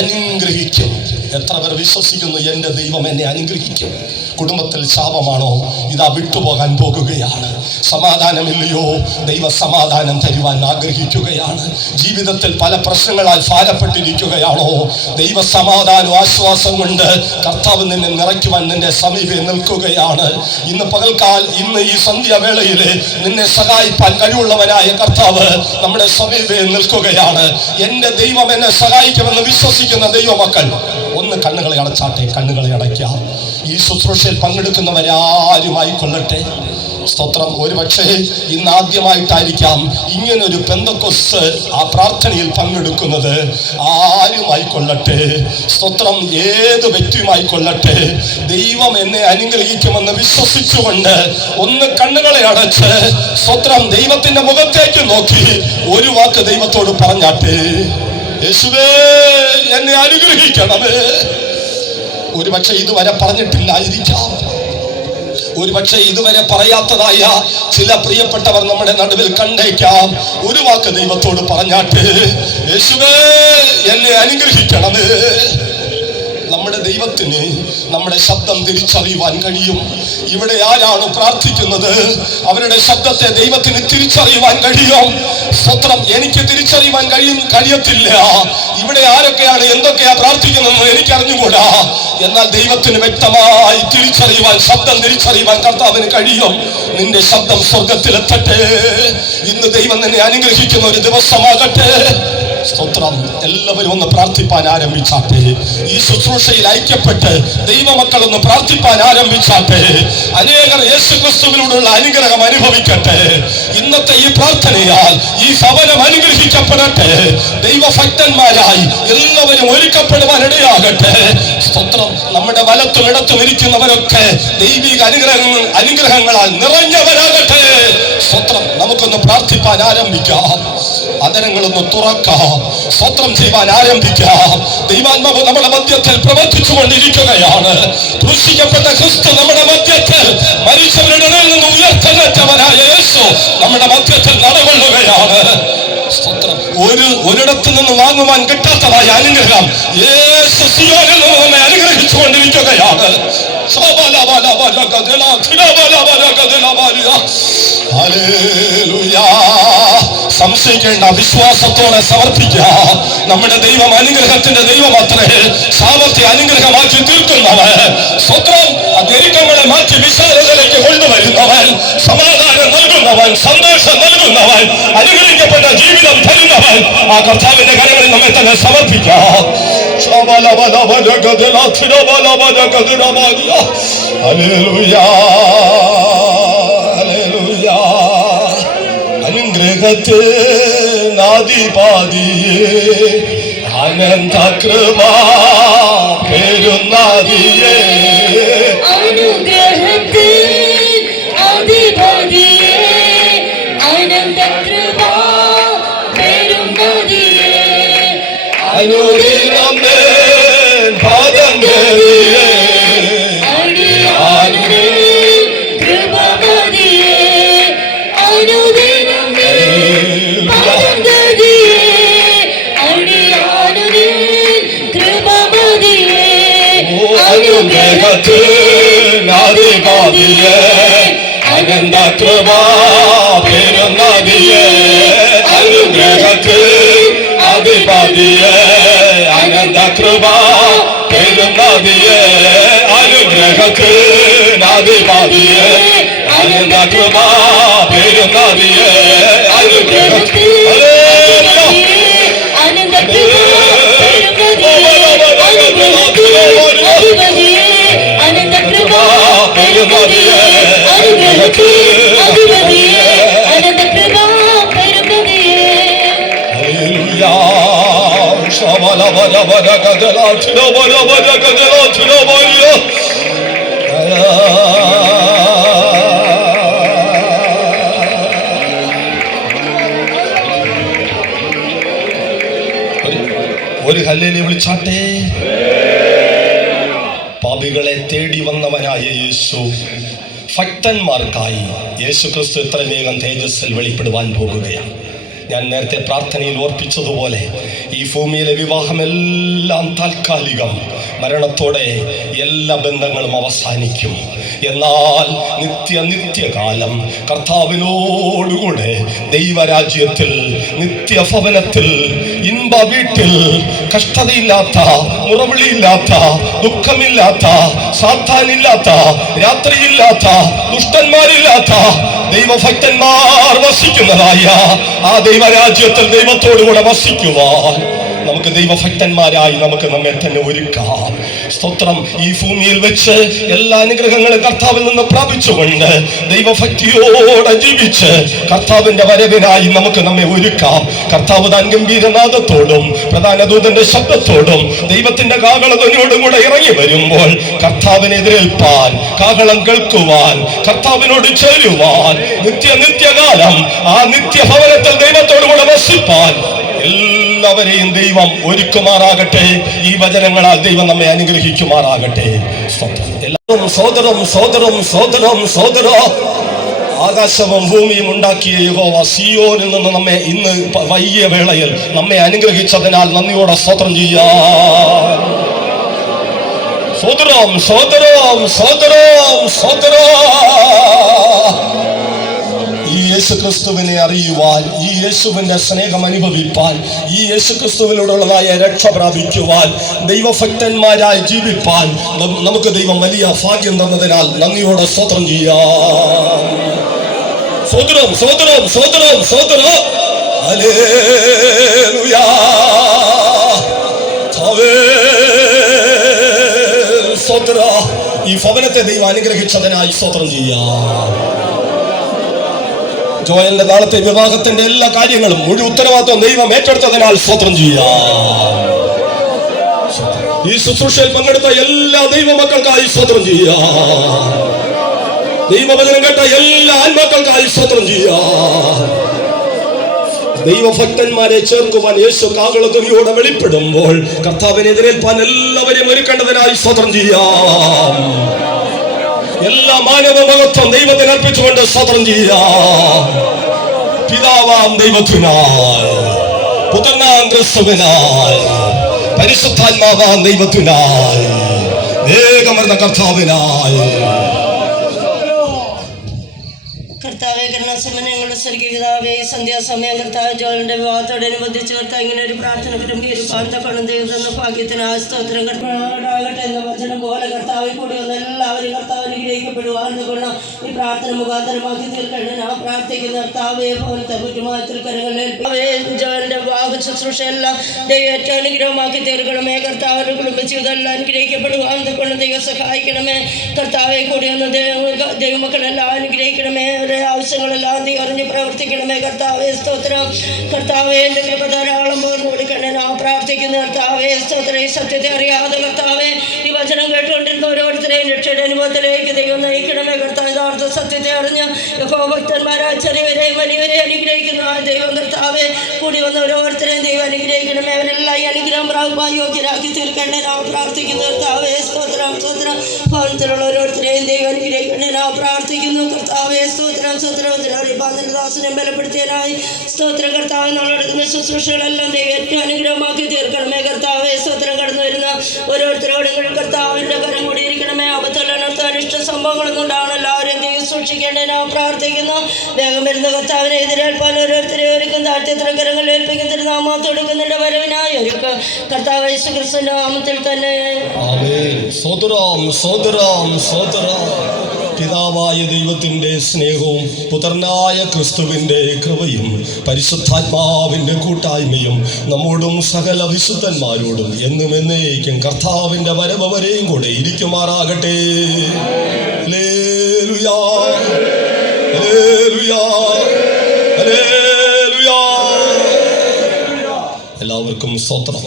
അനുഗ്രഹിക്കും. എത്ര പേർ വിശ്വസിക്കുന്നു എൻ്റെ ദൈവം എന്നെ അനുഗ്രഹിക്കും? കുടുംബത്തിൽ ശാപമാണോ? ഇതാ വിട്ടുപോകാൻ പോകുകയാണ്. സമാധാനമില്ലയോ? ദൈവ സമാധാനം തരുവാൻ ആഗ്രഹിക്കുകയാണ്. ജീവിതത്തിൽ പല പ്രശ്നങ്ങളാൽ ഭാരപ്പെട്ടിരിക്കുകയാണോ? ദൈവ സമാധാനം, ആശ്വാസം കൊണ്ട് കർത്താവ് നിന്നെ നിറയ്ക്കുവാൻ നിന്റെ സമീപം നിൽക്കുകയാണ്. ഇന്ന് ഈ സന്ധ്യാവേളയിൽ നിന്നെ സഹായിപ്പാൻ കഴിവുള്ളവനായ കർത്താവ് നമ്മുടെ സമീപം നിൽക്കുകയാണ്. എൻ്റെ ദൈവം എന്നെ സഹായിക്കുമെന്ന് വിശ്വസിക്കുന്ന ദൈവമക്കൾ ഒന്ന് കണ്ണുകളെ അടച്ചാട്ടെ. കണ്ണുകളെ അടയ്ക്കാം. ഈ ശുശ്രൂഷയിൽ പങ്കെടുക്കുന്നവരാരുമായിക്കൊള്ളട്ടെ. സ്തോത്രം. ഒരുപക്ഷെ ഇന്ന് ആദ്യമായിട്ടായിരിക്കാം ഇങ്ങനൊരു പെന്തക്കോസ്ത് ആ പ്രാർത്ഥനയിൽ പങ്കെടുക്കുന്നത്. ആരുമായിക്കൊള്ളട്ടെ, സ്തോത്രം, ഏത് വ്യക്തിയുമായിക്കൊള്ളട്ടെ, ദൈവം എന്നെ അനുഗ്രഹിക്കുമെന്ന് വിശ്വസിച്ചുകൊണ്ട് ഒന്ന് കണ്ണുകളെ അടച്ച്, സ്തോത്രം, ദൈവത്തിന്റെ മുഖത്തേക്ക് നോക്കി ഒരു വാക്ക് ദൈവത്തോട് പറഞ്ഞാട്ടെ. യേശുവേ, എന്നെ അനുഗ്രഹിക്കണമേ. ഒരുപക്ഷെ ഇതുവരെ പറഞ്ഞിട്ടില്ലായിരിക്കാം. ഒരുപക്ഷെ ഇതുവരെ പറയാത്തതായ ചില പ്രിയപ്പെട്ടവർ നമ്മുടെ നടുവിൽ കണ്ടേക്കാം. ഒരു വാക്ക് ദൈവത്തോട് പറഞ്ഞാട്ട്, യേശുവേ, എന്നെ അനുഗ്രഹിക്കണമേ. നമ്മുടെ ദൈവത്തിന് നമ്മുടെ ശബ്ദം തിരിച്ചറിയുവാൻ കഴിയും. ഇവിടെ ആരാണ് പ്രാർത്ഥിക്കുന്നത്, അവരുടെ ശബ്ദത്തെ ദൈവത്തിന് തിരിച്ചറിയുവാൻ കഴിയും. സ്തോത്രം. എനിക്ക് തിരിച്ചറിയുവാൻ കഴിയത്തില്ല. ഇവിടെ ആരൊക്കെയാണ് എന്തൊക്കെയാ പ്രാർത്ഥിക്കുന്നതെന്ന് എനിക്ക് അറിഞ്ഞുകൂടാ. എന്നാൽ ദൈവത്തിന് വ്യക്തമായി തിരിച്ചറിയുവാൻ, ശബ്ദം തിരിച്ചറിയുവാൻ കർത്താവിന് കഴിയും. നിന്റെ ശബ്ദം സ്വർഗത്തിലെത്തട്ടെ. ഇന്ന് ദൈവം നിന്നെ അനുഗ്രഹിക്കുന്ന ഒരു ദിവസമാകട്ടെ. സ്തോത്രം. എല്ലാവരും ഒന്ന് പ്രാർത്ഥിപ്പാൻ ആരംഭിച്ചാട്ടെ. ഈ ശുശ്രൂഷയിൽ ഐക്യപ്പെട്ട് ദൈവമക്കൾ ഒന്ന് പ്രാർത്ഥിപ്പാൻ ആരംഭിച്ചാട്ടെ. അനേകർ യേശുക്രിസ്തുവിനോടുള്ള അനുഗ്രഹം അനുഭവിക്കട്ടെ. ഇന്നത്തെ ഈ പ്രാർത്ഥനയാൽ ഈ ഭവനം അനുഗ്രഹിക്കപ്പെടട്ടെ. ദൈവഭക്തന്മാരായി എല്ലാവരും ഒരുക്കപ്പെടുവാൻ ഇടയാകട്ടെ. സ്തോത്രം. നമ്മുടെ വലത്തും ഇടത്തും ഇരിക്കുന്നവരൊക്കെ ദൈവിക അനുഗ്രഹങ്ങളാൽ നിറഞ്ഞവരാകട്ടെ. സ്തോത്രം. നമുക്കൊന്ന് പ്രാർത്ഥിപ്പാൻ ആരംഭിക്കാം. അതരങ്ങളൊന്ന് തുറക്കാം. സ്തോത്രം ചെയ്യുവാൻ ആരംഭിക്കാം. ദൈവാത്മാവ് നമ്മുടെ മധ്യത്തിൽ പ്രവർത്തിച്ചു കൊണ്ടിരിക്കുകയാണ്. ക്രൂശിക്കപ്പെട്ട ക്രിസ്തു നമ്മുടെ മധ്യത്തിൽ, മരിച്ചവരുടെ നിന്ന് ഉയർത്തെഴുന്നേറ്റവനായ യേശു നമ്മുടെ മധ്യത്തിൽ നടകൊള്ളുകയാണ്. സ്തോത്രം. ഒരിടത്തു നിന്ന് വാങ്ങുവാൻ കിട്ടാത്തതായ അനുഗ്രഹം യേശു സിയോനിൽ നിന്ന് നമ്മെ അനുഗ്രഹിച്ചു കൊണ്ടിരിക്കുകയാണ്. സംശയിക്കേണ്ട, വിശ്വാസത്തോടെ സമർപ്പിക്കാം. നമ്മുടെ ദൈവം അനുഗ്രഹത്തിന്റെ ദൈവമത്രേ. സാമർത്ഥ്യ അനുഗ്രഹമാക്കി തീർക്കുന്നവൻ. സ്വത്രം. ഞെരുക്കങ്ങളെ മാറ്റി വിശാലതയിലേക്ക് കൊണ്ടുവരുന്നവൻ, സമാധാനം നൽകുന്നവൻ, സന്തോഷം നൽകുന്നവൻ, അനുഗ്രഹിക്കപ്പെട്ട ജീവിതം തരുന്നവൻ. ആ കർത്താവിന്റെ കരങ്ങളിൽ നമ്മെ തന്നെ സമർപ്പിക്കാം. അനുഗ്രഹത്തിനാദിപാതിയേ, അനന്ത കൃപാ പെരുന്നാദിയേ, അനുഗ്രഹത്തിനാദിപാതിയേ, അനന്ത കൃപാ പെരുന്നാദിയേ, അനുദിനം പാദം കേറിയേ, അനുഗ്രഹത്തിനാദിപാതിയേ, അനന്ത കൃപാ പെരുന്നാദിയേ, അനുഗ്രഹത്തിനാദിപാതിയേ, അനുഗ്രഹത്തിനധിപതിയെ അനന്ത കൃപ പെരുന്നതിയെ ഒരു ഹല്ലേലൂയ വിളിച്ചാട്ടെ. പാപികളെ തേടി വന്നവനായ യേശു ഭക്തന്മാർക്കായി യേശു ക്രിസ്തു എത്ര വേഗം തേജസ്സിൽ വെളിപ്പെടുവാൻ പോകുകയാണ്. ഞാൻ നേരത്തെ പ്രാർത്ഥനയിൽ ഓർപ്പിച്ചതുപോലെ ഈ ഭൂമിയിലെ വിവാഹമെല്ലാം താൽക്കാലികം, മരണത്തോടെ എല്ലാ ബന്ധങ്ങളും അവസാനിക്കും. എന്നാൽ നിത്യകാലം കർത്താവിനോടുകൂടെ ദൈവരാജ്യത്തിൽ, നിത്യഭവനത്തിൽ, ഇൻപ വീട്ടിൽ, കഷ്ടതയില്ലാത്ത, മുറവിളിയില്ലാത്ത, ദുഃഖമില്ലാത്ത, സാത്താനില്ലാത്ത, രാത്രിയില്ലാത്ത, ദുഷ്ടന്മാരില്ലാത്ത ദൈവഭക്തന്മാർ വസിക്കുന്നതായ ആ ദൈവരാജ്യത്തിൽ ദൈവത്തോടുകൂടെ വസിക്കുവാൻ നമുക്ക് ദൈവഭക്തന്മാരായി നമുക്ക് നമ്മെ തന്നെ ഒരുക്കാം. സ്തോത്രം. ഈ ഭൂമിയിൽ വെച്ച് എല്ലാ അനുഗ്രഹങ്ങളും കർത്താവിൽ നിന്ന് പ്രാപിച്ചുകൊണ്ട് ദൈവഭക്തിയോടെ ജീവിച്ച് കർത്താവിന്റെ വരവിനായി നമുക്ക് നമ്മെ ഒരുക്കാം. കർത്താവ് താൻ ഗംഭീരനാദത്തോടും പ്രധാന ദൂതന്റെ ശബ്ദത്തോടും ദൈവത്തിന്റെ കാഹളധ്വനിയോടും കൂടെ ഇറങ്ങി വരുമ്പോൾ കർത്താവിനെതിരേൽപ്പാൻ, കാഹളം കേൾക്കുവാൻ, കർത്താവിനോട് ചേരുവാൻ, നിത്യകാലം ആ നിത്യഭവനത്തിൽ ദൈവത്തോടുകൂടെ വസിപ്പാൻ എല്ലാവരെയും ദൈവം ഒരുക്കുമാറാകട്ടെ. ഈ വചനങ്ങളാൽ ദൈവം നമ്മെ അനുഗ്രഹിക്കുമാറാകട്ടെ. സോദരം ആകാശവും ഭൂമിയും ഉണ്ടാക്കിയ യഹോവ സിയോനിൽ നിന്ന് നമ്മെ ഇന്ന് വൈകിയ വേളയിൽ നമ്മെ അനുഗ്രഹിച്ചതിനാൽ നന്ദിയോടെ സ്തോത്രം ചെയ്യാം. ഈ യേശുക്രിസ്തുവിനെ അറിയുവാൻ, ഈ യേശുവിന്റെ സ്നേഹം അനുഭവിപ്പാൻ, ഈ യേശുക്രിസ്തുവിനോടുള്ളതായ രക്ഷ പ്രാപിക്കുവാൻ, ദൈവഭക്തന്മാരായി ജീവിപ്പാൻ നമുക്ക് ദൈവം വലിയ ഭാഗ്യം തന്നതിനാൽ നന്ദിയോടെ സ്തോത്രം ചെയ്യാം. സോദരം ഹല്ലേലൂയ. ഈ ഭവനത്തെ ദൈവം അനുഗ്രഹിച്ചതിനായി സ്തോത്രം ചെയ്യാം. ജോയലിന്റെ നാളത്തെ വിവാഹത്തിന്റെ എല്ലാ കാര്യങ്ങളും മുഴുവൻ ഉത്തരവാദിത്വം ദൈവം ഏറ്റെടുത്തതിനാൽ സ്തോത്രം ചെയ്യാം. ഈ ശുശ്രൂഷയിൽ പങ്കെടുത്ത എല്ലാ ദൈവമക്കൾക്കായി സ്തോത്രം ചെയ്യാം. ദൈവവചനം കേട്ട എല്ലാ ആത്മാക്കൾക്കായി സ്തോത്രം ചെയ്യാം. ദൈവഭക്തന്മാരെ ചേർക്കുവാൻ യേശു കാഹളധ്വനിയോടെ വെളിപ്പെടുമ്പോൾ കർത്താവിനെതിരേൽപ്പാൻ എല്ലാവരെയും ഒരുക്കേണ്ടതിനായി സ്തോത്രം ചെയ്യാം. എല്ലാ മാനവ മഹത്വം ദൈവത്തിന് അർപ്പിച്ചുകൊണ്ട് സ്തോത്രം ചെയ്യാം. പിതാവാം ദൈവത്തിനായി, പുത്രനാം ക്രിസ്തുവിനായി, പരിശുദ്ധാത്മാവാം ദൈവത്തിനായി, ഏകമർന്ന കർത്താവിനായി. കർത്താവെ കരുണാസമ്പന്നങ്ങളുടെ സ്വർഗീയ പിതാവേ, സന്ധ്യാസമയം കർത്താവ് ജോലിന്റെ വിവാഹത്തോടനുബന്ധിച്ച് കർത്താവ് ഇങ്ങനെ ഒരു പ്രാർത്ഥന ഗംഭീരിപ്പാൻ തക്കണം ദൈവം തന്ന ഭാഗ്യത്തിന് സ്തോത്രം. കർത്താവട്ടെ എന്ന വചനം പോലെ കർത്താവിൽ കൂടി വന്ന എല്ലാവരും കർത്താവ് അനുഗ്രഹിക്കപ്പെടുവാൻ കൊള്ളാം. ഈ പ്രാർത്ഥന മുഖാന്തരമാക്കി തീർക്കണം ഞാൻ പ്രാർത്ഥിക്കുന്ന കർത്താവെ പോലത്തെ കുറ്റമാത്തിൽ കരങ്ങളിൽ ജോലിന്റെ വിവാഹ ശുശ്രൂഷയെല്ലാം ദൈവം ഏറ്റവും അനുഗ്രഹമാക്കി തീർക്കണമേ. കർത്താവിന്റെ കുടുംബജീവിതമെല്ലാം അനുഗ്രഹിക്കപ്പെടുവാൻ കൊണ്ട് ദൈവം സഹായിക്കണമേ. കർത്താവെ കൂടി വന്ന ദൈവമക്കളെല്ലാം അനുഗ്രഹിക്കണമേ. ആവശ്യങ്ങളെല്ലാം നീ അറിഞ്ഞ് പ്രവർത്തിക്കണമേ. കർത്താവേ സ്തോത്രം. കർത്താവേ എൻ്റെ കൃപ ധാരാളം പകർന്നു കൊടുക്കണേ ഞാൻ പ്രാർത്ഥിക്കുന്ന കർത്താവേ സ്തോത്രം. ഈ സത്യത്തെ അറിയാതെ കർത്താവേ ഈ വചനം കേട്ടുകൊണ്ടിരുന്ന ഓരോരുത്തരെയും രക്ഷയുടെ അനുഭവത്തിലേക്ക് ദൈവം നയിക്കണമേ. കർത്താവ് യഥാർത്ഥ സത്യത്തെ അറിഞ്ഞ് യഹോവഭക്തന്മാരായ ചെറിയവരെയും വലിയവരെയും അനുഗ്രഹിക്കുന്ന ദൈവം കർത്താവെ കൂടി വന്ന ഓരോരുത്തരെയും ദൈവം അനുഗ്രഹിക്കണമേ. അവരെല്ലാം ഈ അനുഗ്രഹം പ്രാപിപ്പാൻ യോഗ്യരാക്കി തീർക്കണേ ഞാൻ പ്രാർത്ഥിക്കുന്നു കർത്താവേ സ്തോത്രം. ഭവനത്തിലുള്ള ഓരോരുത്തരെയും ദൈവം അനുഗ്രഹിക്കണേ ഞാൻ പ്രാർത്ഥിക്കുന്നു കർത്താവേ സ്തോത്രം. ദാസനെ ബലപ്പെടുത്തിയതിനായി സ്തോത്രം. കർത്താവ് നമ്മളെടുക്കുന്ന ശുശ്രൂഷകളെല്ലാം ദൈവം ഏറ്റവും അനുഗ്രഹമാക്കി തീർക്കണമേ. കർത്താവേ സ്തോത്രം. കടന്നു വരുന്ന ഓരോരുത്തരോടും കർത്താവിൻ്റെ കരം കൂടിയിരിക്കണമേ. അബദ്ധമല്ല അനർത്ഥ അനിഷ്ട സംഭവങ്ങളൊന്നും ഉണ്ടാവണം. എല്ലാവരും ദൈവം സൂക്ഷിക്കേണ്ടതിനാ പ്രാർത്ഥിക്കുന്നു. വേഗം വരുന്ന കർത്താവിനെ എതിരേൽപ്പാൻ ഓരോരുത്തരെ ഒരുക്കും താഴ്ത്തിയത്ര കരങ്ങൾ ഏൽപ്പിക്കുന്ന തിരുനാമത്ത് കൊടുക്കുന്നുണ്ട് വരവിനായി ഒരുക്കും കർത്താവ് യേശുക്രിസ്തുവിന്റെ നാമത്തിൽ തന്നെ. സോദരം സോദരം സോദരം പിതാവായ ദൈവത്തിൻ്റെ സ്നേഹവും പുത്രനായ ക്രിസ്തുവിൻ്റെ കൃപയും പരിശുദ്ധാത്മാവിൻ്റെ കൂട്ടായ്മയും നമ്മോടും സകല വിശുദ്ധന്മാരോടും എന്നും എന്നേക്കും കർത്താവിൻ്റെ വരവ് വരെയും കൂടെ ഇരിക്കുമാറാകട്ടെ. ഹല്ലേലൂയാ, ഹല്ലേലൂയാ, ഹല്ലേലൂയാ. എല്ലാവർക്കും സ്തോത്രം.